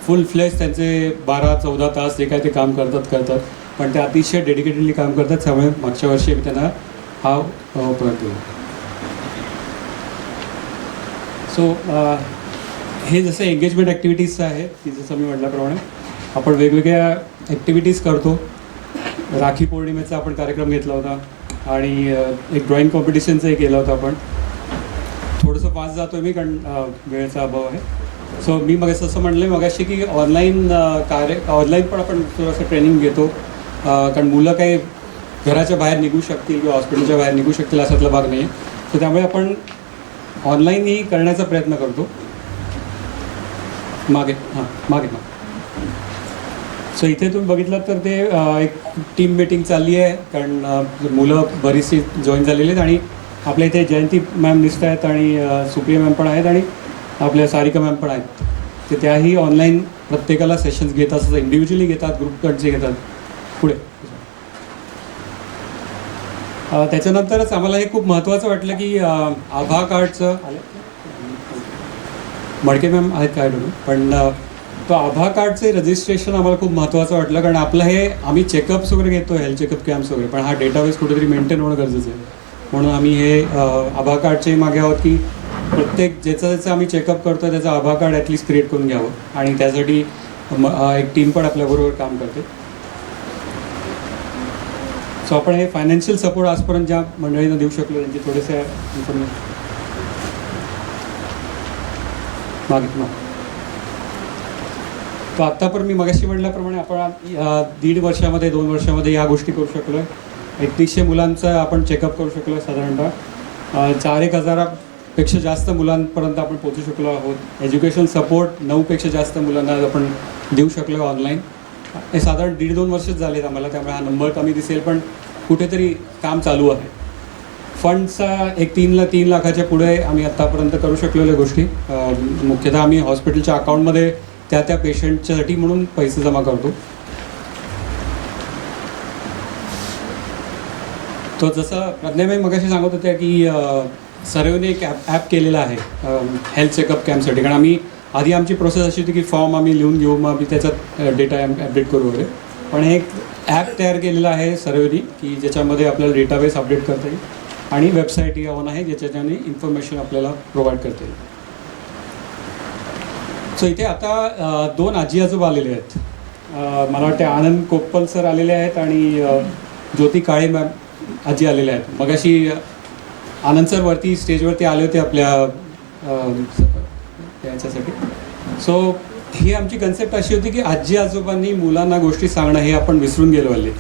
फुल फ्लेश त्यांचे 12-14 तास जे काय ते काम करतात, पण ते अतिशय डेडिकेटेडली काम करतात. त्यामुळे मागच्या वर्षी आम्ही त्यांना हा उपयोग केला. सो हे जसं एंगेजमेंट ॲक्टिव्हिटीजचं आहे की जसं मी म्हटल्याप्रमाणे आपण वेगवेगळ्या ॲक्टिव्हिटीज करतो. राखी पौर्णिमेचा आपण कार्यक्रम घेतला होता आणि एक ड्रॉइंग कॉम्पिटिशनचं एक केलं होतं आपण. थोडंसं फास्ट जातो मी कारण वेळेचा अभाव आहे. सो मी मग असं म्हणलं मगाशी की ऑनलाईन पण आपण थोडंसं ट्रेनिंग घेतो, कारण मुलं काही घराच्या बाहेर निघू शकतील किंवा हॉस्पिटलच्या बाहेर निघू शकतील असातला भाग नाही आहे. सो त्यामुळे आपण ऑनलाईनही करण्याचा प्रयत्न करतो. मागे. सो इथे तुम्ही बघितलं तर ते एक टीम मीटिंग चालली आहे, कारण मुलं बरीचशी जॉईन झालेली आहेत आणि आपल्या इथे जयंती मॅम दिसत आहेत आणि सुप्रिया मॅम पण आहेत आणि आपल्या सारिका मॅम पण आहेत. ते त्याही ऑनलाईन प्रत्येकाला सेशन्स घेतात, असं इंडिव्हिज्युअली घेतात, ग्रुपकडचे घेतात. पुढे त्याच्यानंतरच आम्हाला हे खूप महत्त्वाचं वाटलं की आभा कार्डचं मडके मॅम आहेत काय पण तो आभा कार्डचे रजिस्ट्रेशन आम्हाला खूप महत्त्वाचं वाटलं, कारण आपलं हे आम्ही चेकअप्स वगैरे घेतो, हेल्थ चेकअप कॅम्प्स वगैरे, पण हा डेटाबेस कुठेतरी मेंटेन होणं गरजेचं आहे. म्हणून आम्ही हे आभा कार्डचे मागे आहोत की प्रत्येक ज्याचं आम्ही चेकअप करतो त्याचं आभा कार्ड ॲटलिस्ट क्रिएट करून घ्यावं आणि त्यासाठी एक टीम पण आपल्याबरोबर काम करते. सो आपण हे फायनान्शियल सपोर्ट आजपर्यंत ज्या मंडळींना देऊ शकलो त्यांची थोडेसे इन्फॉर्मेशन मागितलं. तर आत्तापर्यंत मी मगाशी म्हटल्याप्रमाणे आपण 1.5 वर्षामध्ये 2 वर्षामध्ये या गोष्टी करू शकलो आहे. 3100 मुलांचं आपण चेकअप करू शकलो आहे. साधारणतः 4,000-1,000पेक्षा जास्त मुलांपर्यंत आपण पोचू शकलो आहोत. एज्युकेशन सपोर्ट 9पेक्षा जास्त मुलांना आपण देऊ शकलो आहे ऑनलाईन. हे साधारण 1.5-2 वर्षच झालेत आम्हाला, त्यामुळे हा नंबर कमी दिसेल पण कुठेतरी काम चालू आहे. फंडचा एक 3 लाखाच्या पुढे आम्ही आत्तापर्यंत करू शकलेल्या गोष्टी मुख्यतः आम्ही हॉस्पिटलच्या अकाउंटमध्ये त्या पेशंटच्यासाठी म्हणून पैसे जमा करतो. तो जसं प्रज्ञाबाई मगाशी सांगत होत्या की सर्वेने एक ॲप केलेला आहे हेल्थ चेकअप कॅम्पसाठी. कारण आम्ही आधी आमची प्रोसेस अशी होती की फॉर्म आम्ही लिहून घेऊ, मग आम्ही त्याच्यात डेटा अपडेट करू वगैरे. पण एक ॲप तयार केलेला आहे सर्वेनी की ज्याच्यामध्ये आपल्याला डेटाबेस अपडेट करता येईल आणि वेबसाईटही ऑन आहे ज्याच्याने इन्फॉर्मेशन आपल्याला प्रोव्हाइड करता येईल. सो इथे आता 2 आजी आजोबा आलेले आहेत. मला वाटते आनंद कोप्पल सर आलेले आहेत आणि ज्योती काळे मॅम आजी आलेल्या आहेत. मगाशी आनंद सर वरती स्टेजवरती आले होते आपल्या याच्यासाठी. सो ही आमची कन्सेप्ट अशी होती की आजी आजोबांनी मुलांना गोष्टी सांगणं हे आपण विसरून गेलो हल्ली.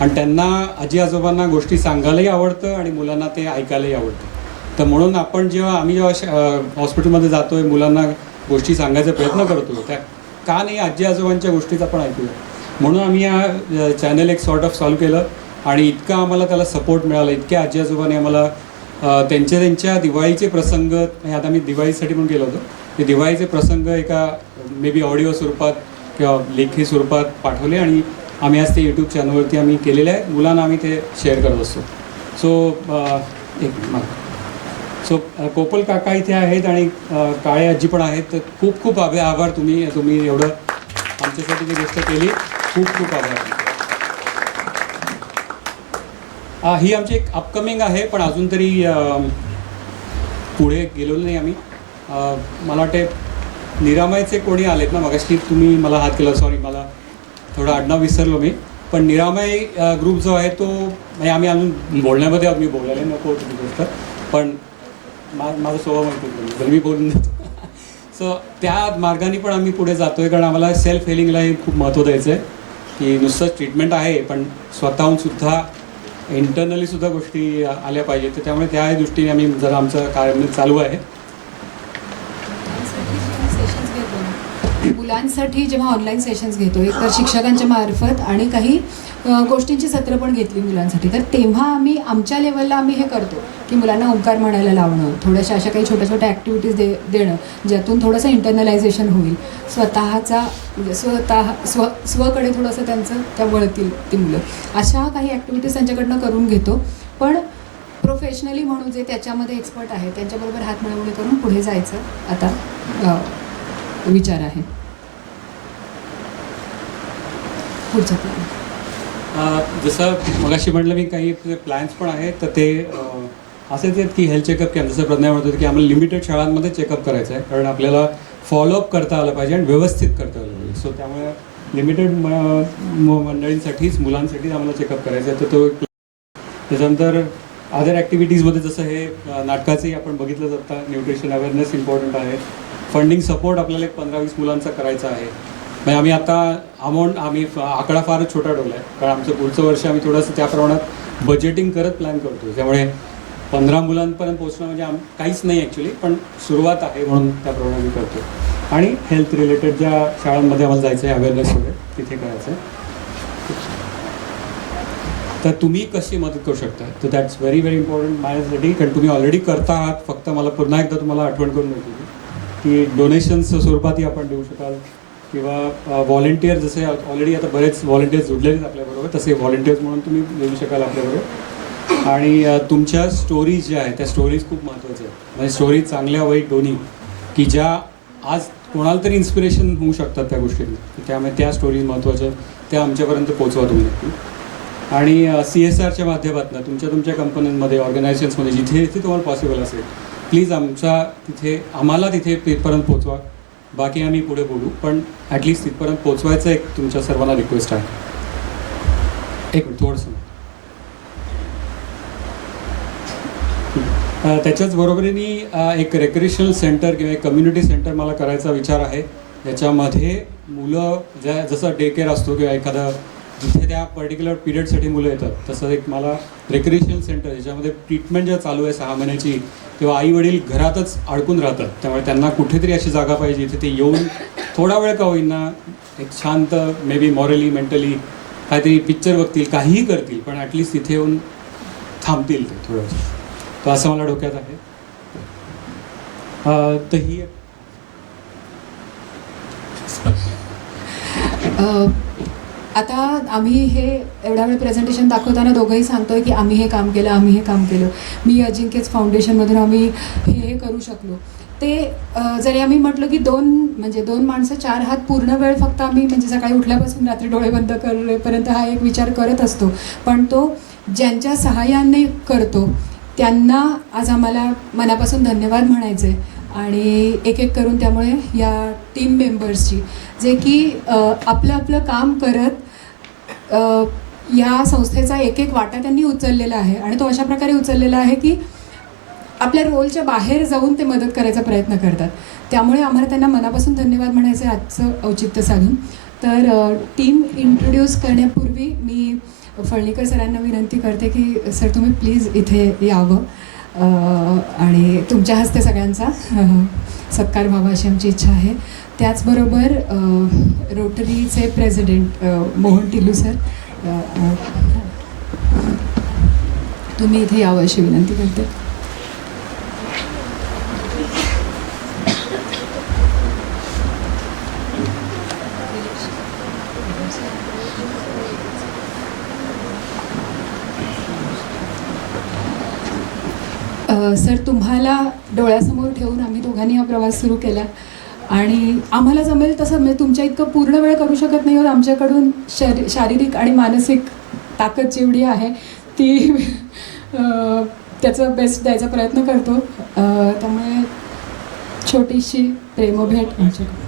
आणि त्यांना आजी आजोबांना गोष्टी सांगायलाही आवडतं आणि मुलांना ते ऐकायलाही आवडतं. तर म्हणून आम्ही जेव्हा हॉस्पिटलमध्ये जातो आहे मुलांना गोष्टी सांगायचा प्रयत्न करतो त्या का नाही आजी आजोबांच्या गोष्टीच आपण ऐकूया. म्हणून आम्ही हा चॅनल एक सॉर्ट ऑफ चालू केलं आणि इतका आम्हाला त्याला सपोर्ट मिळाला. इतक्या आजी आजोबांनी आम्हाला त्यांच्या दिवाळीचे प्रसंग, आता मी दिवाळीसाठी पण गेलो होतो, ते दिवाळीचे प्रसंग एका मे बी ऑडिओ स्वरूपात किंवा लेखी स्वरूपात पाठवले आणि आम्ही आज ते यूट्यूब चॅनलवरती आम्ही केलेले आहे. मुलांना आम्ही ते शेअर करत असतो. सो कोपल काका इथे आहेत आणि काळे आजी पण आहेत. तर खूप खूप आभार तुम्ही एवढं आमच्यासाठी जी गोष्ट केली. खूप खूप आभार. ही आमची एक अपकमिंग आहे पण अजून तरी पुढे गेलो नाही आम्ही. मला वाटते निरामयचे कोणी आलेत ना मगाशी तुम्ही मला हात केला, सॉरी मला थोडं आडनाव विसरलो मी. पण निरामय ग्रुप जो आहे तो म्हणजे आम्ही अजून बोलण्यामध्ये मी बोलायला नको होती गोष्ट, पण माझा स्वभाव माहिती मी बोलून देतो. सो त्या मार्गाने पण आम्ही पुढे जातो आहे कारण आम्हाला सेल्फ हिलिंगला हे खूप महत्त्व द्यायचं आहे की नुसतंच ट्रीटमेंट आहे पण स्वतःहूनसुद्धा इंटरनलीसुद्धा गोष्टी आल्या पाहिजेत. तर त्यामुळे त्या दृष्टीने आम्ही जरा आमचं कार्य चालू आहे. मुलांसाठी जेव्हा ऑनलाईन सेशन्स घेतो एक तर शिक्षकांच्या मार्फत आणि काही गोष्टींची सत्र पण घेतली मुलांसाठी, तर तेव्हा आम्ही आमच्या लेवलला आम्ही हे करतो की मुलांना ओंकार म्हणायला लावणं, थोड्याशा अशा काही छोट्या छोट्या ॲक्टिव्हिटीज देणं ज्यातून थोडंसं इंटरनलायझेशन होईल. स्वतःचा म्हणजे स्वकडे थोडंसं त्यांचं त्या वळतील ती मुलं. अशा काही ॲक्टिव्हिटीज त्यांच्याकडनं करून घेतो. पण प्रोफेशनली म्हणून जे त्याच्यामध्ये एक्सपर्ट आहे त्यांच्याबरोबर हात मिळवणी करून पुढे जायचं आता विचार आहे. पुढचा प्लॅन जसं मगाशी म्हटलं मी काही प्लॅन्स पण आहेत. तर ते असेच आहेत की हेल्थ चेकअप कॅम्प जसं प्रज्ञा म्हणत होती की आम्हाला लिमिटेड शाळांमध्ये चेकअप करायचं आहे कारण आपल्याला फॉलोअप करता आलं पाहिजे आणि व्यवस्थित करता आलं पाहिजे. सो त्यामुळे लिमिटेड मंडळींसाठीच मुलांसाठीच आम्हाला चेकअप करायचं आहे. तर तो त्याच्यानंतर अदर ॲक्टिव्हिटीजमध्ये जसं हे नाटकाचंही आपण बघितलं जातं, न्यूट्रिशन अवेअरनेस इम्पॉर्टंट आहे. फंडिंग सपोर्ट आपल्याला एक 15-20 मुलांचा करायचा आहे. म्हणजे आम्ही आता आम्ही आकडा फारच छोटा ठेवला आहे कारण आमचं पुढचं वर्ष आम्ही थोडंसं त्या प्रमाणात बजेटिंग करत प्लॅन करतो. त्यामुळे 15 मुलांपर्यंत पोहोचणं म्हणजे काहीच नाही ॲक्च्युली, पण सुरुवात आहे म्हणून त्याप्रमाणे आम्ही करतो. आणि हेल्थ रिलेटेड ज्या शाळांमध्ये आम्हाला जायचं आहे अवेअरनेस वगैरे तिथे करायचं आहे. तर तुम्ही कशी मदत करू शकता तर दॅट्स व्हेरी व्हेरी इम्पॉर्टंट माझ्यासाठी कारण तुम्ही ऑलरेडी करता आहात. फक्त मला पुन्हा एकदा तुम्हाला आठवण करून देतो की डोनेशन्सच्या स्वरूपातही आपण देऊ शकाल किंवा व्हॉलेंटियर जसे ऑलरेडी आता बरेच व्हॉलेंटियर्स जुडलेले आपल्याबरोबर तसे व्हॉलेंटियर्स म्हणून तुम्ही देऊ शकाल आपल्याबरोबर. आणि तुमच्या स्टोरीज ज्या आहेत त्या स्टोरीज खूप महत्त्वाच्या आहेत. म्हणजे स्टोरीज चांगल्या वाईट दोन्ही की ज्या आज कोणाला तरी इन्स्पिरेशन होऊ शकतात त्या गोष्टींनी. त्यामुळे त्या स्टोरीज महत्त्वाच्या त्या आमच्यापर्यंत पोचवा तुम्ही नक्की. आणि CSRच्या माध्यमातून तुमच्या कंपन्यांमध्ये ऑर्गनायझेशन्समध्ये जिथे जिथे तुम्हाला पॉसिबल असेल प्लीज आम्हाला तिथे तिथपर्यंत पोचवा. बाकी आम्ही पुढे बोलू पण ॲटलिस्ट तिथपर्यंत पोचवायचं एक तुमच्या सर्वांना रिक्वेस्ट आहे. एक मिनिट थोडंसं त्याच्याच बरोबरीने एक रेक्रिएशनल सेंटर किंवा एक कम्युनिटी सेंटर मला करायचा विचार आहे. याच्यामध्ये मुलं जसं डे केअर असतो किंवा एखादं जिथे त्या पर्टिक्युलर पिरियडसाठी मुलं येतात तसं एक मला रेक्रिएशनल सेंटर ज्याच्यामध्ये ट्रीटमेंट जेव्हा चालू आहे 6 महिन्याची तेव्हा आई वडील घरातच अडकून राहतात. त्यामुळे त्यांना कुठेतरी अशी जागा पाहिजे जिथे ते येऊन थोडा वेळ का होईना एक शांत मे बी मॉरली मेंटली काहीतरी पिक्चर बघतील काहीही करतील पण ॲटलिस्ट तिथे येऊन थांबतील ते थोडं. तर असं मला डोक्यात आहे. तर ही आता आम्ही हे एवढा वेळ प्रेझेंटेशन दाखवताना दोघंही सांगतोय की आम्ही हे काम केलं, आम्ही हे काम केलं. मी अजिंक्यच फाउंडेशनमधून आम्ही हे करू शकलो. ते जरी आम्ही म्हटलं की दोन माणसं 4 हात पूर्ण वेळ फक्त आम्ही म्हणजे सकाळी उठल्यापासून रात्री डोळे बंद करेपर्यंत हा एक विचार करत असतो, पण तो ज्यांच्या सहाय्याने करतो त्यांना आज आम्हाला मनापासून धन्यवाद म्हणायचे. आणि एक एक करून त्यामुळे या टीम मेंबर्सची जे की आपलं आपलं काम करत या संस्थेचा एक एक वाटा त्यांनी उचललेला आहे. आणि तो अशा प्रकारे उचललेला आहे की आपल्या रोलच्या बाहेर जाऊन ते मदत करायचा प्रयत्न करतात. त्यामुळे आम्हाला त्यांना मनापासून धन्यवाद म्हणायचे आजचं औचित्य साधून. तर टीम इंट्रोड्यूस करण्यापूर्वी मी फळणीकर सरांना विनंती करते की सर तुम्ही प्लीज इथे यावं आणि तुमच्या हस्ते सगळ्यांचा सत्कार व्हावा अशी आमची इच्छा आहे. त्याचबरोबर रोटरीचे प्रेसिडेंट मोहन टिल्लू सर तुम्ही इथे यावं अशी विनंती करते. सर तुम्हाला डोळ्यासमोर ठेवून आम्ही दोघांनी हा प्रवास सुरू केला आणि आम्हाला जमेल तसं म्हणजे तुमच्या इतकं पूर्ण वेळ करू शकत नाही आहोत. आमच्याकडून शारीरिक आणि मानसिक ताकद जेवढी आहे ती त्याचं बेस्ट द्यायचा प्रयत्न करतो. त्यामुळे छोटीशी प्रेमभेट आमच्याकडे.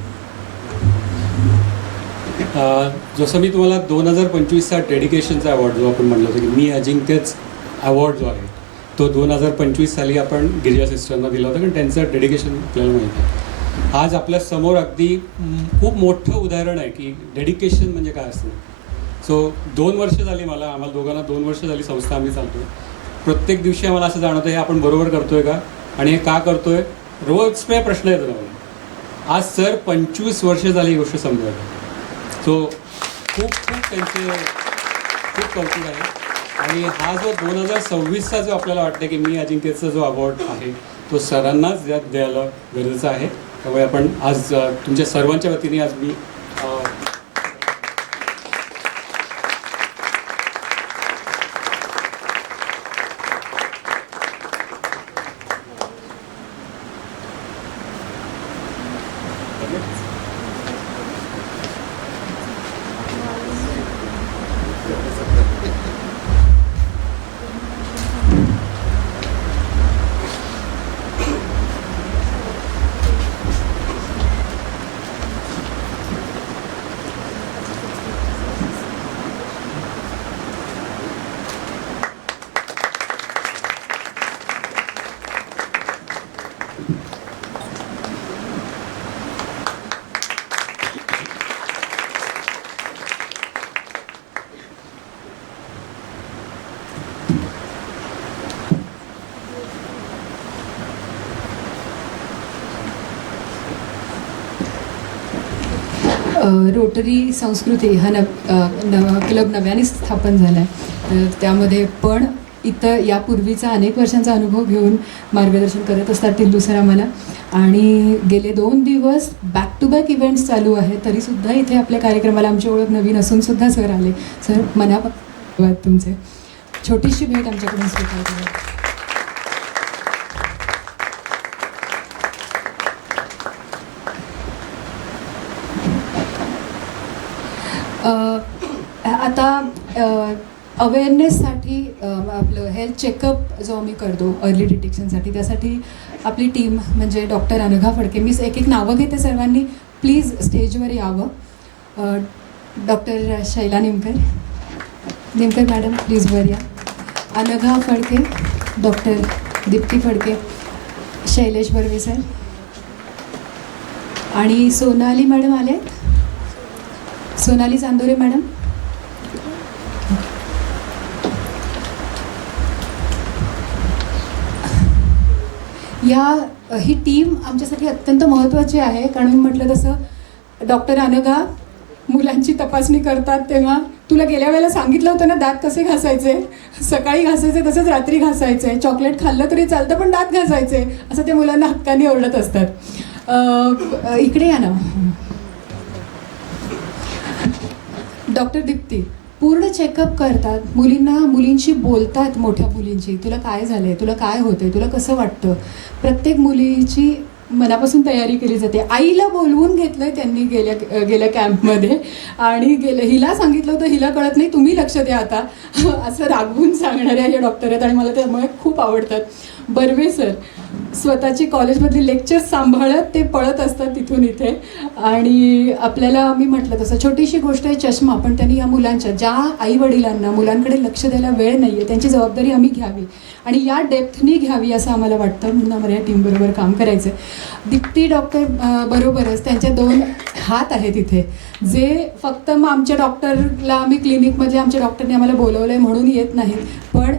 जसं मी तुम्हाला 2025चा डेडिकेशनचा अवॉर्ड जो आपण म्हणलं होतं की मी अजिंक्यच अवॉर्ड जो आहे तो 2025 साली आपण गिरिजा सिस्टरना दिला होता, कारण त्यांचं डेडिकेशन आपल्याला माहिती आहे. आज आपल्या समोर अगदी खूप मोठं उदाहरण आहे की डेडिकेशन म्हणजे काय असतं. सो 2 वर्ष झाली आम्हाला दोघांना 2 वर्ष झाली संस्था आम्ही चालतो. प्रत्येक दिवशी आम्हाला असं जाणवतं हे आपण बरोबर करतोय का आणि हे का करतोय. रोज प्रश्न येतो मला. आज सर 25 वर्ष झाली ही गोष्ट समजायला. सो खूप त्यांचे खूप कौतुक आहे. आणि हा जो 2026चा जो आपल्याला वाटतं की मी अजिंक्यचा जो अवॉर्ड आहे तो सरांनाच द्यायला गरजेचं आहे. त्यामुळे आपण आज तुमच्या सर्वांच्या वतीने आज मी रोटरी संस्कृती हा क्लब नव्याने स्थापन झाला आहे. तर त्यामध्ये पण इथं यापूर्वीचा अनेक वर्षांचा अनुभव घेऊन मार्गदर्शन करत असतात टिल्लू सर आम्हाला. आणि गेले 2 दिवस बॅक टू बॅक इव्हेंट्स चालू आहे तरीसुद्धा इथे आपल्या कार्यक्रमाला आमची ओळख नवीन असूनसुद्धा सर आले. सर मनापासून तुमचे छोटीशी भेट आमच्याकडून स्वीकार करा. आता अवेअरनेससाठी आपलं हेल्थ चेकअप जो आम्ही करतो अर्ली डिटेक्शनसाठी त्यासाठी आपली टीम म्हणजे डॉक्टर अनघा फडके. मी एक नावं घेते, सर्वांनी प्लीज स्टेजवर यावं. Doctor Shaila Nimkar madam please वर या. अनघा फडके, डॉक्टर दीप्ती फडके, शैलेश बर्वे सर आणि सोनाली मॅडम आले. सोनाली चांदोरे मॅडम. ही टीम आमच्यासाठी अत्यंत महत्त्वाची आहे कारण मी म्हटलं तसं डॉक्टर अनघा मुलांची तपासणी करतात तेव्हा तुला गेल्या वेळेला सांगितलं होतं ना दात कसे घासायचे, सकाळी घासायचे तसंच रात्री घासायचे, चॉकलेट खाल्लं तरी चालतं पण दात घासायचे, असं ते मुलांना हक्काने ओरडत असतात. इकडे या ना. डॉक्टर दीप्ती पूर्ण चेकअप करतात, मुलींशी बोलतात, मोठ्या मुलींशी, तुला काय झालंय, तुला काय होतंय, तुला कसं वाटतं. प्रत्येक मुलीची मनापासून तयारी केली जाते. आईला बोलवून घेतलंय त्यांनी गेल्या कॅम्पमध्ये आणि हिला सांगितलं होतं, हिला कळत नाही, तुम्ही लक्ष द्या आता, असं रागवून सांगणाऱ्या हे डॉक्टर आहेत आणि मला त्यामुळे खूप आवडतात. बर्वे सर स्वतःची कॉलेजमधली लेक्चर्स सांभाळत ते पळत असतात तिथून इथे. आणि आपल्याला मी म्हटलं तसं छोटीशी गोष्ट आहे चष्मा, पण त्यांनी या मुलांच्या ज्या आई वडिलांना मुलांकडे लक्ष द्यायला वेळ नाही आहे त्यांची जबाबदारी आम्ही घ्यावी आणि या डेप्थनी घ्यावी असं आम्हाला वाटतं, म्हणून आम्हाला या टीमबरोबर काम करायचं आहे. दीप्ती डॉक्टर बरोबरच त्यांच्या 2 हात आहेत इथे, जे फक्त मग आमच्या डॉक्टरला आम्ही क्लिनिकमध्ये आमच्या डॉक्टरने आम्हाला बोलवलं आहे म्हणून येत नाहीत, पण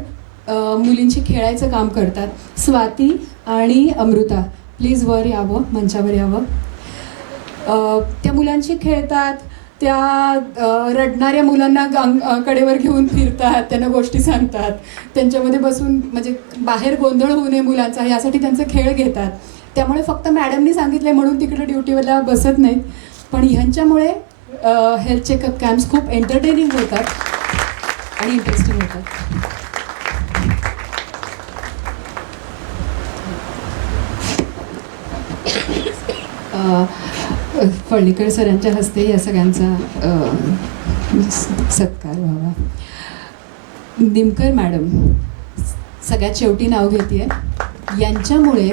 मुलींशी खेळायचं काम करतात. स्वाती आणि अमृता प्लीज वर यावं, मंचावर यावं. त्या मुलांशी खेळतात, त्या रडणाऱ्या मुलांना कडेवर घेऊन फिरतात, त्यांना गोष्टी सांगतात, त्यांच्यामध्ये बसून म्हणजे बाहेर गोंधळ होऊ नये मुलांचा यासाठी त्यांचे खेळ घेतात. त्यामुळे फक्त मॅडमनी सांगितले म्हणून तिकडे ड्युटीला बसत नाहीत, पण ह्यांच्यामुळे हेल्थ चेकअप कॅम्प्स खूप एंटरटेनिंग होतात आणि इंटरेस्टिंग होतात. फळणीकर सरांच्या हस्ते या सगळ्यांचा सत्कार व्हावा. निमकर मॅडम सगळ्यात शेवटी नाव घेते, यांच्यामुळे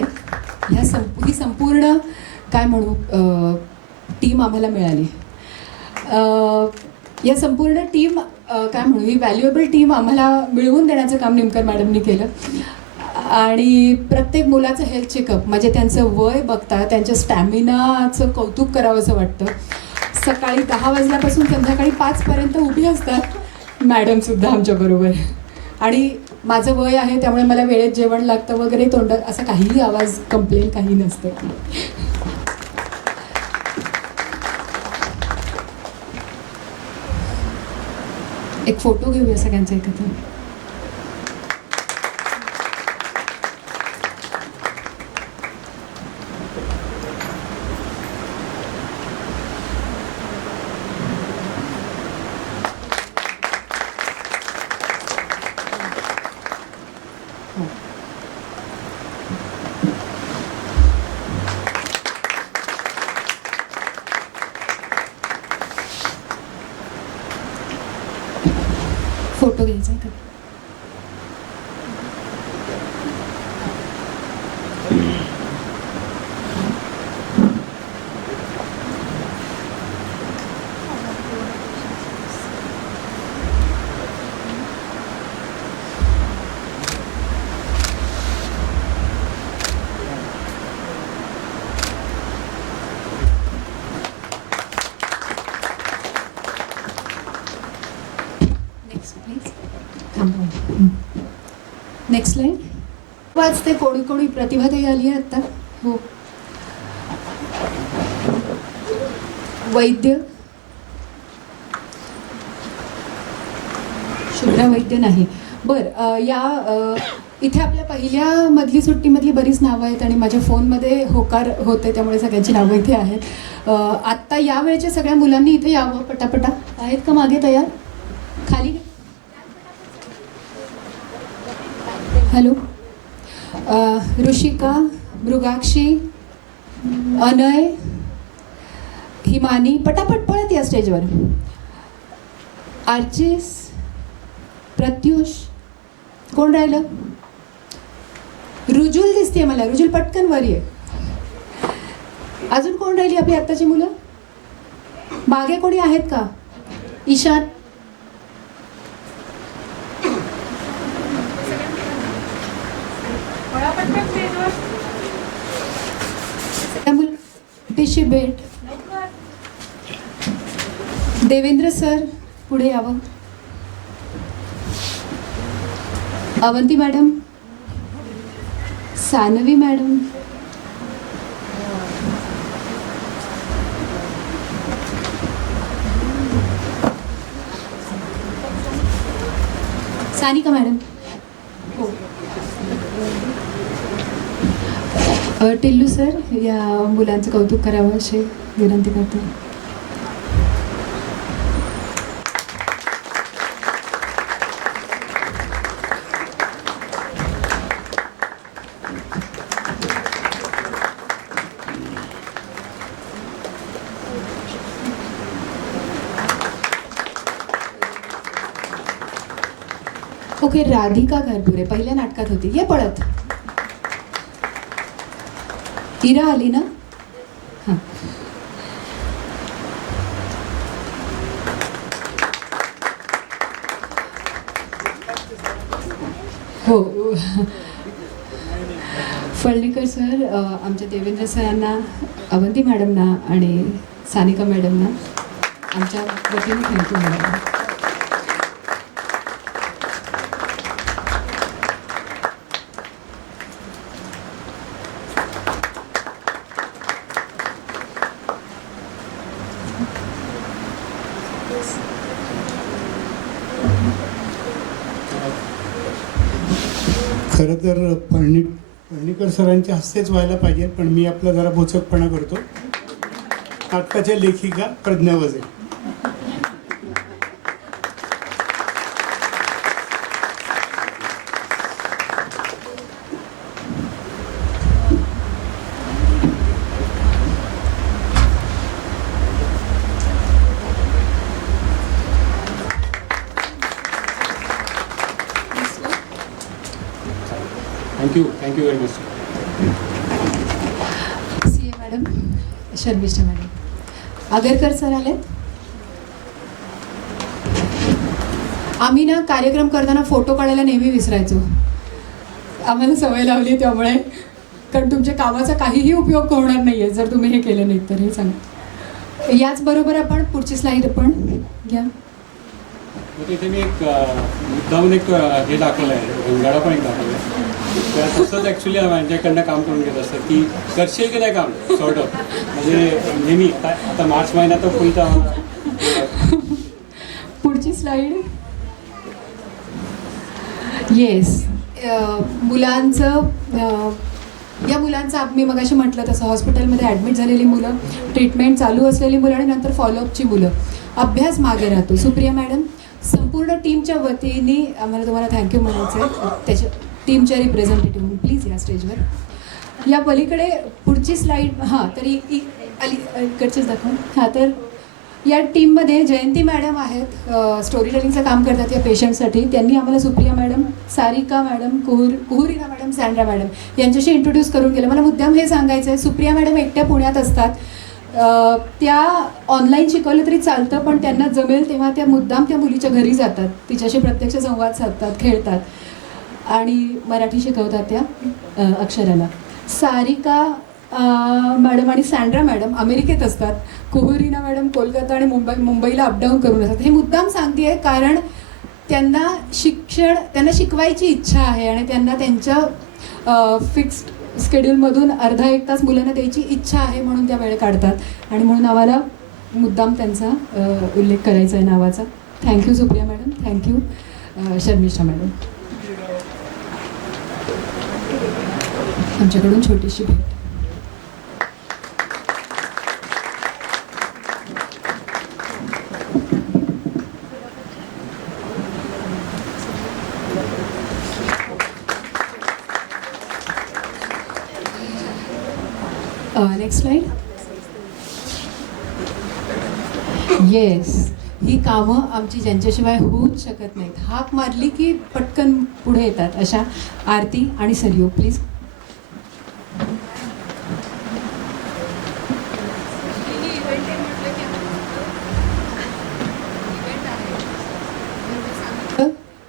ही संपूर्ण काय म्हणू टीम आम्हाला मिळाली. या संपूर्ण टीम काय म्हणू ही व्हॅल्युएबल टीम आम्हाला मिळवून देण्याचं काम निमकर मॅडमनी केलं. आणि प्रत्येक मुलाचं हेल्थ चेकअप म्हणजे त्यांचं वय बघता त्यांच्या स्टॅमिनाचं कौतुक करावं असं वाटतं. सकाळी 10 वाजल्यापासून संध्याकाळी 5पर्यंत उभी असतात मॅडमसुद्धा आमच्याबरोबर. आणि माझं वय आहे त्यामुळे मला वेळेत जेवण लागतं वगैरे, तोंडात असा काहीही आवाज कंप्लेन काही नसतं. एक फोटो घेऊया सगळ्यांचा एकत्र. फोटो घ्यायचा आहे का? नेक्स्ट लाईन वाचते. कोणी प्रतिभाताई आली आहे आत्ता. हो, वैद्य शुभ्रा वैद्य नाही. बरं, या इथे आपल्या पहिल्या मधली सुट्टीमधली बरीच नावं आहेत आणि माझ्या फोनमध्ये होकार होते त्यामुळे सगळ्यांची नावं इथे आहेत. आत्ता या वेळेच्या सगळ्या मुलांनी इथे यावं पटापटा. आहेत का मागे तयार? खाली. हॅलो. ऋषिका, मृगाक्षी, अनय, हिमानी पटापट पळत या स्टेजवर. आर्चिस, प्रत्युष, कोण राहिलं? रुजुल दिसते मला. रुजुल पटकन वर ये. अजून कोण राहिली आपली आत्ताची मुलं? मागे कोणी आहेत का? ईशान, टिशी बेट, देवेंद्र सर पुढे यावं. Avanti madam, Sanvi madam, Sanika madam. हो. टिल्लू सर या मुलांचं कौतुक करावं अशी विनंती करते. ओके, राधिका घरपुरे पहिल्या नाटकात होती. ये पळत. इरा आली ना. हां. हो. फळणीकर सर, आमच्या देवेंद्र सरांना, अवंती मॅडमना आणि सानिका मॅडमना आमच्या वतीने थँक्यू मॅडम. खरं तर फळणीकर सरांच्या हस्तेच व्हायला पाहिजे, पण मी आपला जरा बोचकपणा करतो. नाटकाच्या लेखिका Pragya Vaje. Thank you very much. C A madam, Sharmishtha madam. Agarkar sir आलेत. आम्ही ना कार्यक्रम करताना फोटो काढायला नेहमी विसरायचो. आम्हाला सवय लावली त्यामुळे, कारण तुमच्या कामाचा काहीही उपयोग होणार नाही आहे जर तुम्ही हे केलं नाही तर, हे सांगा. याचबरोबर आपण पुढची स्लाईड पण घ्या. इथे मी एक मुद्दाहून एक हे दाखवलं आहे, रंगाडा पण एक दाखवला आहे. त्या तसंच ॲक्च्युली माझ्याकडनं काम करून घेत असतं की करशील की नाही काम सॉर्ट ऑफ, म्हणजे नेहमी आता मार्च महिना तर फुलता. पुढची स्लाईड. येस. मुलांचं या मुलांचं मी मगाशी म्हटलं तसं हॉस्पिटलमध्ये ॲडमिट झालेली मुलं, ट्रीटमेंट चालू असलेली मुलं आणि नंतर फॉलोअपची मुलं. अभ्यास मागे राहतो. सुप्रिया मॅडम, संपूर्ण टीमच्या वतीने आम्हाला तुम्हाला थँक्यू म्हणायचं आहे. त्याच्या टीमच्या रिप्रेझेंटेटिव्ह म्हणून प्लीज या स्टेजवर. या पलीकडे पुढची स्लाईड. हां, तरी इकडचेच दाखवा. हां, तर या टीममध्ये जयंती मॅडम आहेत, स्टोरी टेलिंगचं काम करतात या पेशंटसाठी. त्यांनी आम्हाला सुप्रिया मॅडम, सारिका मॅडम, कुहुरिना मॅडम, सँड्रा मॅडम यांच्याशी इंट्रोड्यूस करून गेलं. मला मुद्दाम हे सांगायचं आहे, सुप्रिया मॅडम एकट्या पुण्यात असतात. त्या ऑनलाईन शिकवलं तरी चालतं, पण त्यांना जमेल तेव्हा त्या मुद्दाम त्या मुलीच्या घरी जातात, तिच्याशी प्रत्यक्ष संवाद साधतात, खेळतात आणि मराठी शिकवतात त्या अक्षराला. सारिका मॅडम आणि सँड्रा मॅडम अमेरिकेत असतात. कुहुरिना मॅडम कोलकाता आणि मुंबईला अपडाऊन करून असतात. हे मुद्दाम सांगते आहे कारण त्यांना शिकवायची इच्छा आहे आणि त्यांना त्यांच्या फिक्स्ड स्केड्यूलमधून अर्धा एक तास मुलांना द्यायची इच्छा आहे, म्हणून त्या वेळ काढतात आणि म्हणून आम्हाला मुद्दाम त्यांचा उल्लेख करायचा आहे नावाचा. Thank you Supriya madam. Thank you Sharmishtha madam. आमच्याकडून छोटीशी भेट. Next slide. येस, ही कामं आमची ज्यांच्याशिवाय होऊच शकत नाहीत. हाक मारली की पटकन पुढे येतात अशा आरती आणि सरयू, प्लीज.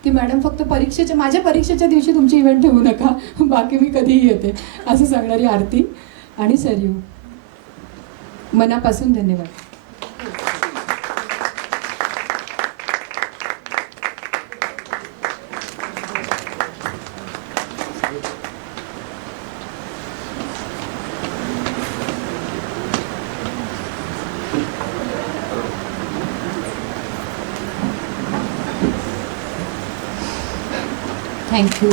की मॅडम फक्त माझ्या परीक्षेच्या दिवशी तुमची इव्हेंट ठेवू नका, बाकी मी कधीही येते असं सांगणारी आरती आणि सरयू. मनापासून धन्यवाद. थँक्यू.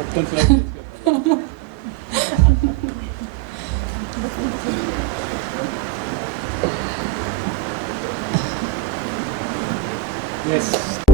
पटकन slide करतो. Yes.